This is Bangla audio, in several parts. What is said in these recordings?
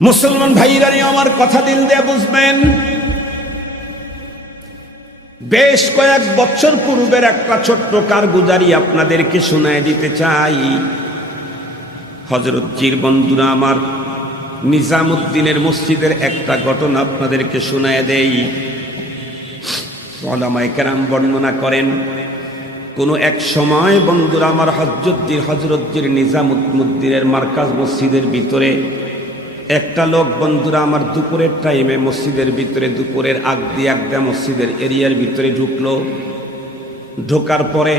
মুসলমান ভাইরা আমার কথা দিল দিয়ে বুঝবেন। বেশ কয়েক বছর পূর্বের একটা ছোট্ট কারগুজারি আপনাদেরকে শোনায় দিতে চাই। হযরতজির বন্ধুরা আমার, নিজামুদ্দিনের মসজিদের একটা ঘটনা আপনাদেরকে শোনায় দেই। উলামায়ে কেরাম বর্ণনা করেন, কোনো এক সময় বন্ধুরা আমার হযরতজির নিজামুদ্দিনের মার্কাজ মসজিদের ভিতরে একটা লোক বন্ধুরা আমার দুপুরের টাইমে মসজিদের ভিতরে, দুপুরের আগ দিয়ে মসজিদের এরিয়ার ভিতরে ঢুকলো। ঢোকার পরে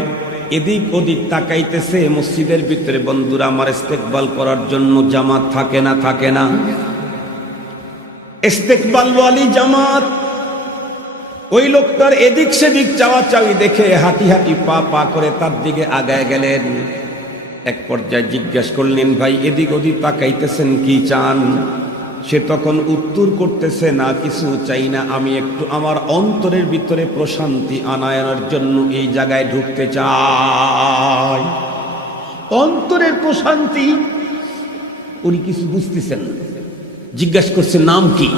এদিক ওদিক তাকাইতেছে। মসজিদের ভিতরে বন্ধুরা আমার ইস্তেকবাল করার জন্য জামাত থাকে না? থাকে না? ইস্তেকবাল ওয়ালি জামাত। ওই লোকটার এদিক সেদিক চাওয়াচাওয়ি দেখে হাঁটি হাঁটি পা পা করে তার দিকে আগায় গেলেন। এক পর্যায়ে জিজ্ঞেস করলেন, ভাই এদিক ওদিক তাকাইতেছেন, কি চান? সে তখন উত্তর করতেছে, না কিছু চাই না, আমি একটু আমার অন্তরের ভিতরে প্রশান্তি আনানোর জন্য এই জায়গায় ঢুকতে চাই। অন্তরের প্রশান্তি। উনি কিছু বুঝতেছেন। জিজ্ঞেস করছে, নাম কি?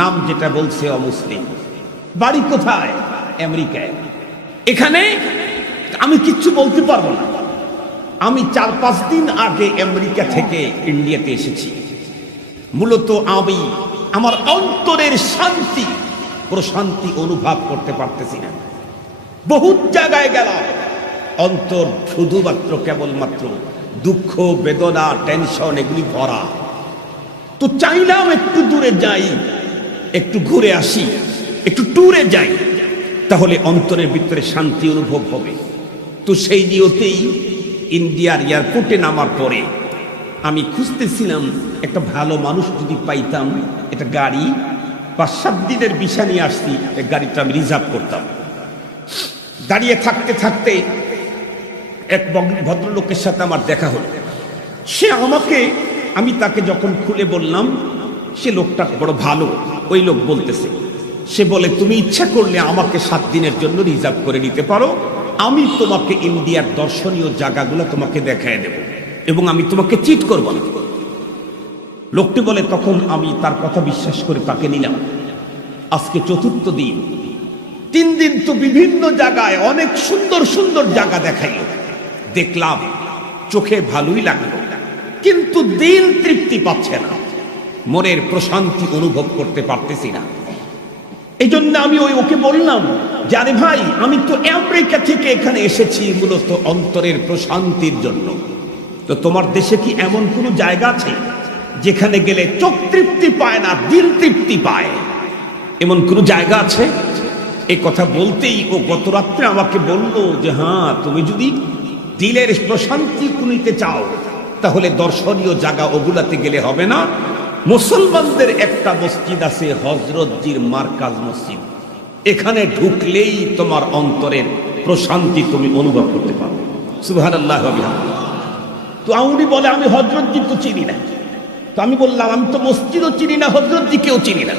নাম যেটা বলছে অমুসলিম। বাড়ি কোথায়? আমেরিকায়। এখানে আমি কিচ্ছু বলতে পারবো না। আমি 4-5 দিন আগে আমেরিকা থেকে ইন্ডিয়াতে এসেছি। মূলত আমি আমার অন্তরের শান্তি প্রশান্তি অনুভব করতে পারতেছি না। বহুত জায়গায় গেলাম, অন্তর শুধুমাত্র কেবলমাত্র দুঃখ, বেদনা, টেনশন এগুলি ভরা। তো চাইলাম একটু দূরে যাই, একটু ঘুরে আসি, একটু ট্যুরে যাই, তাহলে অন্তরের ভিতরে শান্তি অনুভব হবে। তো সেই নিয়তেই ইন্ডিয়ার এয়ারপোর্টে নামার পরে আমি খুঁজতেছিলাম একটা ভালো মানুষ যদি পাইতাম, একটা গাড়ি 5-7 দিনের ভিসা নিয়ে আসছি, গাড়িটা আমি রিজার্ভ করতাম। দাঁড়িয়ে থাকতে থাকতে এক ভদ্রলোকের সাথে আমার দেখা হলো। সে আমাকে, আমি তাকে যখন খুলে বললাম, সে লোকটা বড় ভালো। ওই লোক বলতেছে, সে বলে, তুমি ইচ্ছা করলে আমাকে 7 দিনের জন্য রিজার্ভ করে নিতে পারো, আমি তোমাকে ইন্ডিয়ার দর্শনীয় জায়গাগুলো তোমাকে দেখায় দেব এবং আমি তোমাকে চিট করব না। লোকটি বলে, তখন আমি তার কথা বিশ্বাস করে তাকে নিলাম। আজকে 4র্থ দিন। 3 দিন তো বিভিন্ন জায়গায় অনেক সুন্দর সুন্দর জায়গা দেখাইল, দেখলাম, চোখে ভালোই লাগলো, কিন্তু দিল তৃপ্তি পাচ্ছে না, মনের প্রশান্তি অনুভব করতে পারতেছি না। এই জন্য আমি ওকে বললাম যে, আরে ভাই, আমি তো আমেরিকা থেকে এখানে এসেছি মূলত অন্তরের প্রশান্তির জন্য। তো তোমার দেশে কি এমন কোনো জায়গা আছে যেখানে গেলে চোখ তৃপ্তি পায় না, দিল তৃপ্তি পায়? এমন কোনো জায়গা আছে? এই কথা বলতেই ও গত রাত্রে আমাকে বলল যে, হ্যাঁ, তুমি যদি দিলের প্রশান্তি নিতে চাও তাহলে দর্শনীয় জায়গা ওগুলাতে গেলে হবে না। মুসলমানদের একটা মসজিদ আছে, হযরতজির মার্কাজ মসজিদ। এখানে ঢুকলেই তোমার অন্তরের প্রশান্তি তুমি অনুভব করতে পারবে। সুবহানাল্লাহ ওয়া বিহামদিহি। তো উনি বলে, আমি হযরতজি তো চিনি না। তো আমি বললাম, আমি তো মসজিদও চিনি না, হযরতজিকেও চিনি না।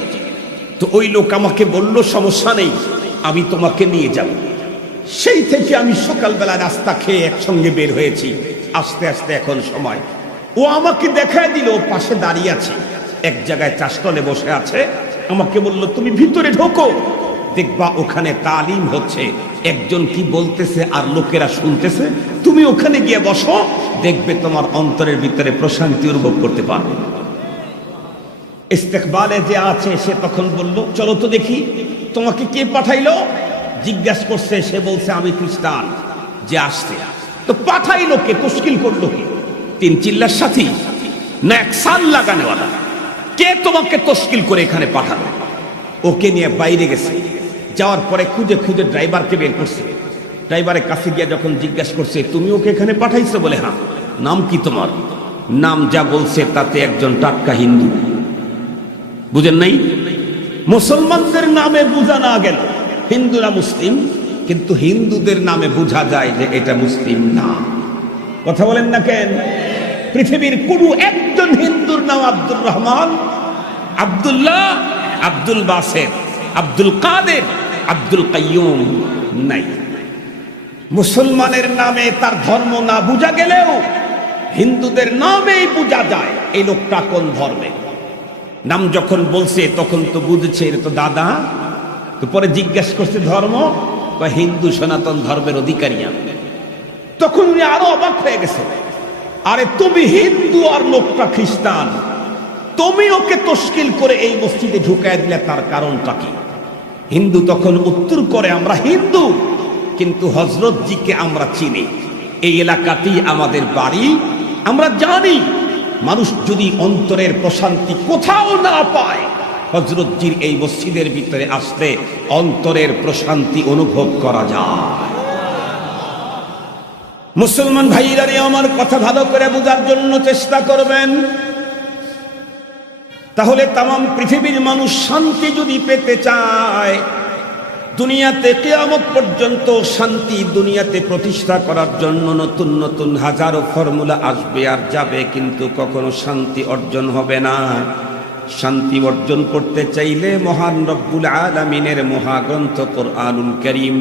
তো ওই লোক আমাকে বলল, সমস্যা নেই, আমি তোমাকে নিয়ে যাব। সেই থেকে আমি সকালবেলা রাস্তা খেয়ে একসঙ্গে বের হয়েছি। আস্তে আস্তে এখন সময়, ও আমাকে দেখায় দিল, পাশে দাঁড়িয়ে আছে, এক জায়গায় চাষতলে বসে আছে। আমাকে বলল, তুমি ভিতরে ঢোকো, দেখবা ওখানে তালিম হচ্ছে, একজন কি বলতেছে আর লোকেরা শুনতেছে, তুমি ওখানে গিয়ে বসো, দেখবে তোমার অন্তরের ভিতরে প্রশান্তি অনুভব করতে পারবে। ইস্তেকবালে যে আছে সে তখন বলল, চলো তো দেখি, তোমাকে কে পাঠাইলো? জিজ্ঞাসা করছে। সে বলছে, আমি খ্রিস্টান যে আসছে। তো পাঠাইলো কে? তশকিল করলো কে? 3 চিল্লার সাথী না 1 সাল লাগানেওয়ালা? কে তোমাকে তশকিল করে এখানে পাঠালো? ওকে নিয়ে বাইরে গেছে। যাওয়ার পরে খুঁজে খুঁজে ড্রাইভারকে বের করছে। ড্রাইভারের কাছে গিয়ে যখন জিজ্ঞাসা করছে, তুমি ওকে এখানে পাঠাইছো? বলে, হ্যাঁ। নাম কি তোমার? নাম যা বলছে তাতে একজন টাটকা হিন্দু। বুঝেন নাই? মুসলমানদের নামে বোঝা না গেল হিন্দুরা মুসলিম, কিন্তু হিন্দুদের নামে বোঝা যায় যে এটা মুসলিম না। কথা বলেন না কেন? পৃথিবীর কোন একজন হিন্দুর নাম আব্দুর রহমান, আব্দুল্লাহ, আব্দুল বাসের, আব্দুল কাদের, আব্দুল কাইয়ুম নাই। মুসলমানের নামে তার ধর্ম না বোঝা গেলেও হিন্দুদের নামেই বোঝা যায় এই লোকটা কোন ধর্মে। নাম যখন বলছে তখন তো বুঝছে এটা তো দাদা। তো পরে জিজ্ঞাসা করছে ধর্ম, বা হিন্দু সনাতন ধর্মের অধিকারী আমি। তখন উনি আরো অবাক হয়ে গেছে, আরে তুমি হিন্দু আর লোকটা খ্রিস্টান, তুমি ওকে তশকিল করে এই মসজিদে ঢুকায় দিলে তার কারণটা কি? হিন্দু তখন উত্তর করে, আমরা হিন্দু কিন্তু হযরতজিকে আমরা চিনি, এই এলাকাতেই আমাদের বাড়ি, আমরা জানি মানুষ যদি অন্তরের প্রশান্তি কোথাও না পায়, হযরতজির এই মসজিদের ভিতরে আসলে অন্তরের প্রশান্তি অনুভব করা যায়। মুসলমান ভাইরা আমার কথা ভালো করে বোঝার জন্য চেষ্টা করবেন। তাহলে তামাম পৃথিবীর মানুষ শান্তি যদি পেতে চায়, দুনিয়াতে কিয়ামত পর্যন্ত শান্তি দুনিয়াতে প্রতিষ্ঠা করার জন্য নতুন নতুন হাজারো ফর্মুলা আসবে আর যাবে, কিন্তু কখনো শান্তি অর্জন হবে না। শান্তি অর্জন করতে চাইলে মহান রব্বুল আলামিনের মহাগ্রন্থ কোরআনুল কারীম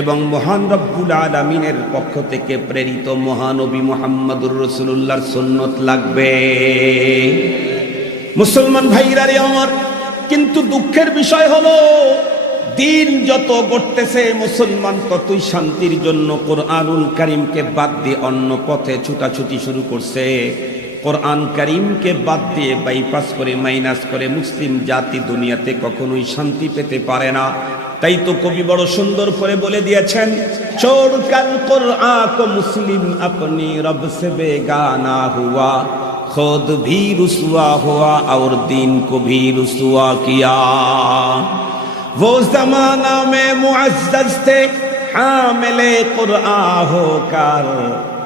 এবং মহান রব্বুল আলামিনের পক্ষ থেকে প্রেরিত মহানবী মুহাম্মদুর রাসূলুল্লাহর সুন্নত লাগবে। মুসলমান ভাইরা আমার, কিন্তু দুঃখের বিষয় হলো দিন যত গড়তেছে মুসলমান ততই শান্তির জন্য কোরআনুল কারীমকে বাদ দিয়ে অন্য পথে ছুটাছুটি শুরু করছে। কোরআন কারীমকে বাদ দিয়ে বাইপাস করে মাইনাস করে মুসলিম জাতি দুনিয়াতে কখনোই শান্তি পেতে পারে না। তাই তো কবি বড় সুন্দর করে বলে দিয়েছেন, छोड़कर कुरआन को मुस्लिम अपनी रब से बेगाना हुआ, खुद भी रुसवा हुआ और दीन को भी रुसवा किया। वो जमाना में मुअज़्ज़ज़ थे हामिले कुरआन होकर,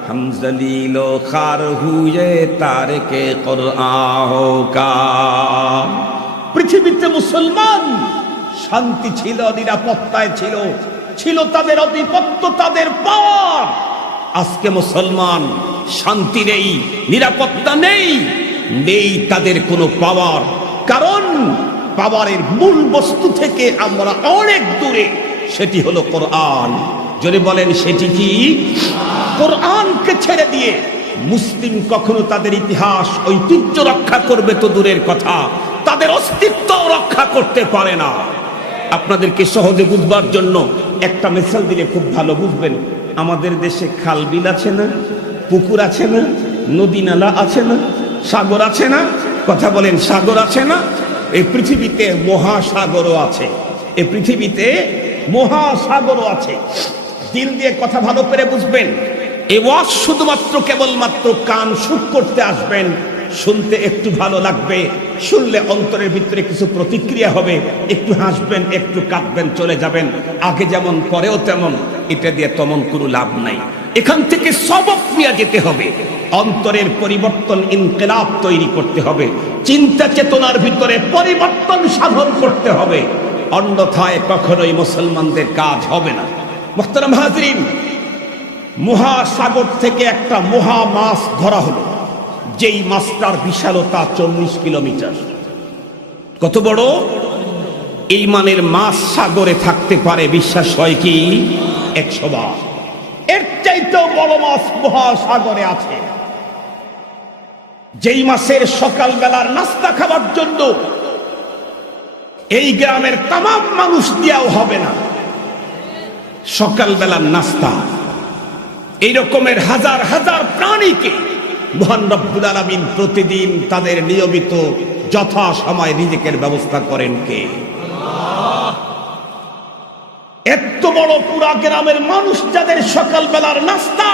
हम जलीलो खार हुए तारिके कुरआन होकर। পৃথিবীতে মুসলমান শান্তি ছিল, নিরাপত্তায় ছিল, ছিল তাদের আধিপত্য, তাদের পাওয়ার। আজকে মুসলমান শান্তি নেই, নিরাপত্তা নেই, নেই তাদের কোনো পাওয়ার। কারণ পাওয়ারের মূল বস্তু থেকে আমরা অনেক দূরে, সেটি হলো কোরআন। যদি বলেন সেটি কি? কোরআনকে ছেড়ে দিয়ে মুসলিম কখনো তাদের ইতিহাস ঐতিহ্য রক্ষা করবে তো দূরের কথা, তাদের অস্তিত্ব রক্ষা করতে পারে না। আপনাদেরকে সহজে বুঝবার জন্য একটা মিসাল দিলে খুব ভালো বুঝবেন। আমাদের দেশে খাল বিল আছে না, পুকুর আছে না, নদী নালা আছে না, সাগর আছে না? কথা বলেন, সাগর আছে না? এই পৃথিবীতে মহাসাগরও আছে, এই পৃথিবীতে মহাসাগরও আছে। দিল দিয়ে কথা ভালো করে বুঝবেন। এই ওয়াজ শুধুমাত্র কেবলমাত্র কান সুখ করতে আসবেন, শুনতে একটু ভালো লাগবে, শুনলে অন্তরের ভিতরে কিছু প্রতিক্রিয়া হবে, একটু হাসবেন, একটু কাঁদবেন, চলে যাবেন। আগে যেমন পরেও তেমন, এটা দিয়ে তেমন কোনো লাভ নাই। এখান থেকে সবক নিয়ে যেতে হবে, অন্তরের পরিবর্তন, ইনকিলাব তৈরি করতে হবে, চিন্তা চেতনার ভিতরে পরিবর্তন সাধন করতে হবে, অন্যথায় কখনোই মুসলমানদের কাজ হবে না। মুহতারাম হাজরিন, মহাসাগর থেকে একটা মহা মাছ ধরা হলো, যেই মাছটার বিশালতা 40 কিলোমিটার। কত বড়! এই মানের মাছ সাগরে থাকতে পারে, বিশ্বাস হয় কি? 100 বার। এর চাইতেও বড় মাছ মহাসাগরে আছে, যেই মাছের সকালবেলার নাস্তা খাবার জন্য এই গ্রামের তামাম মানুষ দিয়াও হবে না সকালবেলার নাস্তা। এই রকমের হাজার হাজার প্রাণীকে মহান রব্বুল আলামিন প্রতিদিন তাদের নিয়মিত যথা সময় রিজিকের ব্যবস্থা করেন কে? এত বড় পুরা গ্রামের মানুষ যাদের সকালবেলার নাস্তা,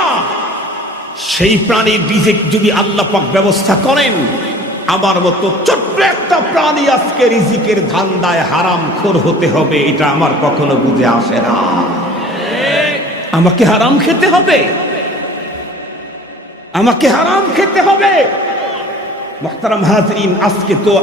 সেই প্রাণীর রিজিক যদি আল্লাহ পাক ব্যবস্থা করেন, আমার মতো ছোট্ট একটা প্রাণী আজকে রিজিকের ধান্দায় হারামখোর হতে হবে, এটা আমার কখনো বুঝে আসে না। আমাকে হারাম খেতে হবে, আমাকে হারাম খেতে হবে। মুহতারাম হাজরিন, আজকে তো